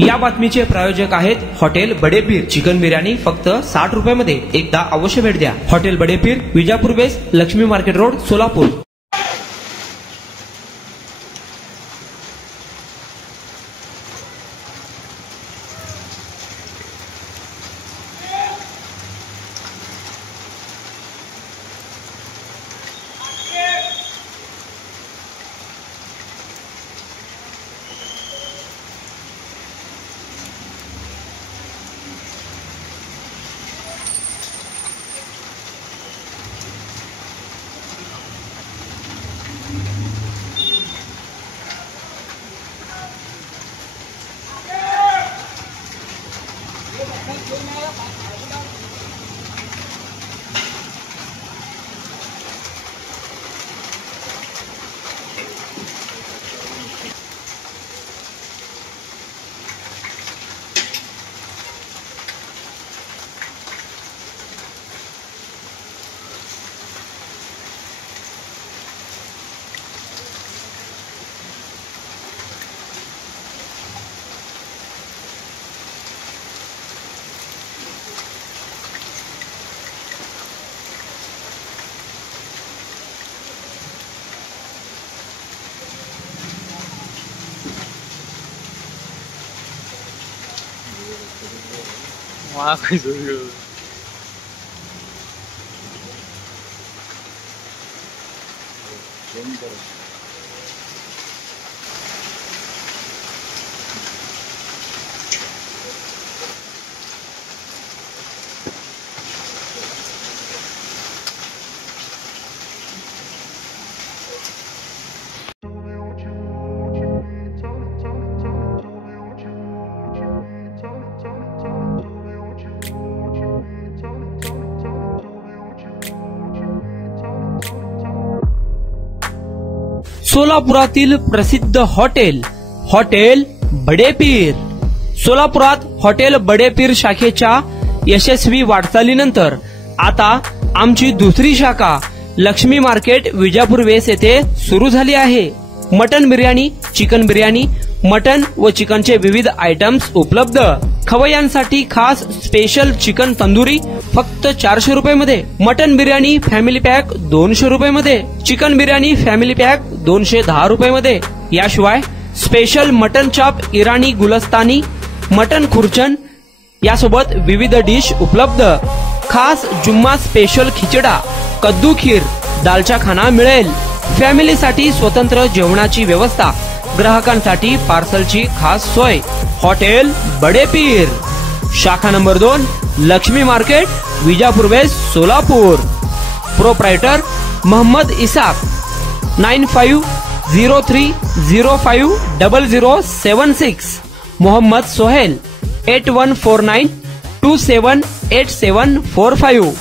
या बातमीचे प्रायोजक आहेत हॉटेल बडेपीर। चिकन बिर्याणी फक्त 60 रुपयामध्ये। एकदा अवश्य भेट द्या। Hotel Badepir, Vijapur base, Lakshmi market road, Solapur. 와, 그 소리요. सोलापुरातील प्रसिद्ध हॉटेल बडेपीर। सोलापुरात हॉटेल बडेपीर शाखेच्या यशस्वी वाटचालीनंतर आता आमची दुसरी शाखा लक्ष्मी मार्केट, विजापूर वेस येथे सुरू झाली आहे। Mutton biryani, chicken biryani, mutton व चिकनचे विविध आयटम्स उपलब्ध। खवय्यांसाठी खास स्पेशल चिकन तंदुरी फक्त 400 रुपयामध्ये। मटन बिर्याणी फॅमिली पॅक 200 रुपयामध्ये। चिकन बिर्याणी फॅमिली पॅक 210 रुपयामध्ये। याशिवाय स्पेशल मटन चाप, इराणी गुलस्तानी, मटन खुर्चन यासोबत विविध डिश उपलब्ध। खास जुम्मा स्पेशल खिचडा, कद्दू खीर, दालचा खाना मिळेल। फॅमिलीसाठी स्वतंत्र जेवणाची व्यवस्था, ग्राहकांसाठी पार्सलची खास सोय। हॉटेल बडेपीर, शाखा number 2, Laxmi market, Vijapur west, Solapur. Proprietor Mohammad Ishaq, 9503050076। Mohammad Sohel, 8149278745।